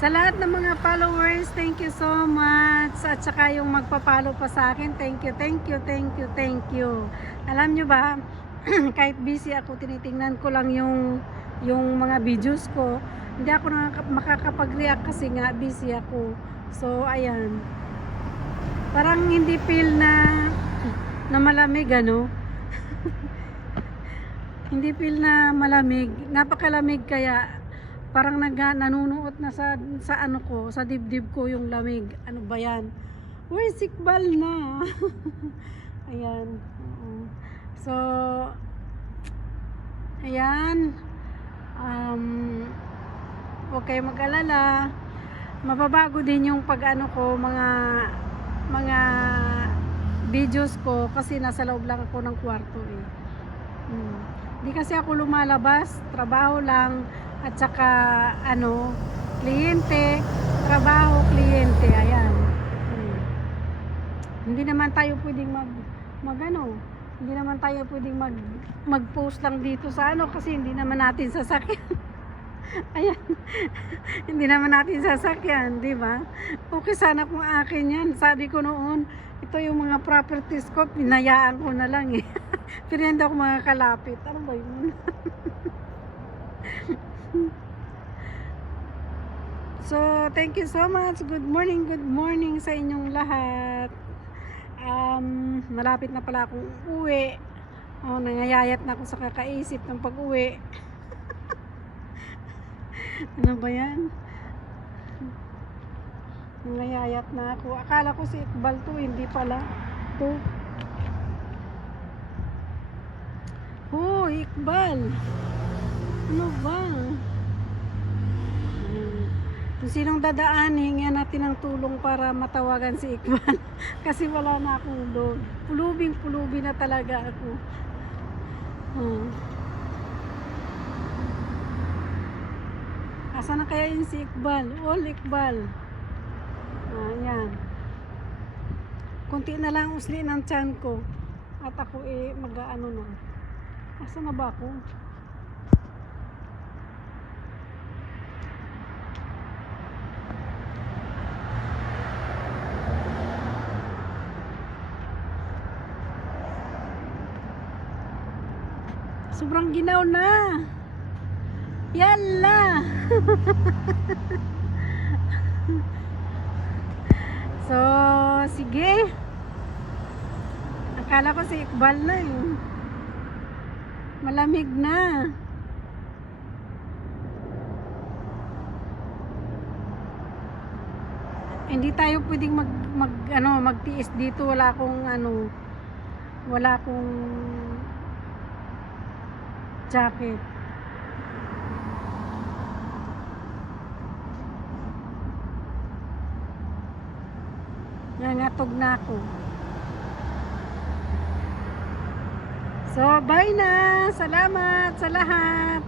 Sa lahat ng mga followers, thank you so much. At saka yung magpa-follow pa sa akin, thank you, thank you, thank you, thank you. Alam nyo ba, kahit busy ako, tinitingnan ko lang yung mga videos ko. Hindi ako makakapag-react kasi nga busy ako. So, ayan. Parang hindi feel na malamig, ano? Hindi feel na malamig. Napakalamig kaya parang nanunuot na sa ano ko, sa dibdib ko yung lamig. Ano ba yan? Uy, sikbal na. Ayan. So, ayan. Huwag kayo mag-alala. Mababago din yung pag-ano ko, mga videos ko kasi nasa loob lang ako ng kwarto eh. Hindi kasi ako lumalabas, trabaho lang at saka ano, kliyente, trabaho, kliyente, ayan. Hindi naman tayo pwedeng hindi naman tayo pwedeng mag-post lang dito sa ano kasi hindi naman natin sasakyan. Ayan. Hindi naman natin sasakyan, di ba? Okay sana kung akin yan. Sabi ko noon, ito yung mga properties ko, pinayaan ko na lang eh. Pero hindi ako makakalapit. Ano ba yun? So, thank you so much. Good morning sa inyong lahat. Malapit na pala akong uwi. Nangayayat na ako sa kakaisip ng pag-uwi. Ano ba yan? Nangayayat na ako. Akala ko si Iqbal to, hindi pala. To. Oh, Iqbal. Ano ba? Kung sinong dadaan, hingyan natin ng tulong para matawagan si Iqbal. Kasi wala na akong load. Pulubi na talaga ako. Asa na kaya yun si Iqbal? All Iqbal. Ayan. Kunti na lang usli ng tiyan ko. At ako mag-ano na. Asa na ba ako? Sobrang ginaw na. Yalla. So, sige. Akala ko si Iqbal na eh. Malamig na. Hindi tayo pwedeng magtiis dito. Wala akong jacket. Nangatog na ako. So, bye na. Salamat sa lahat.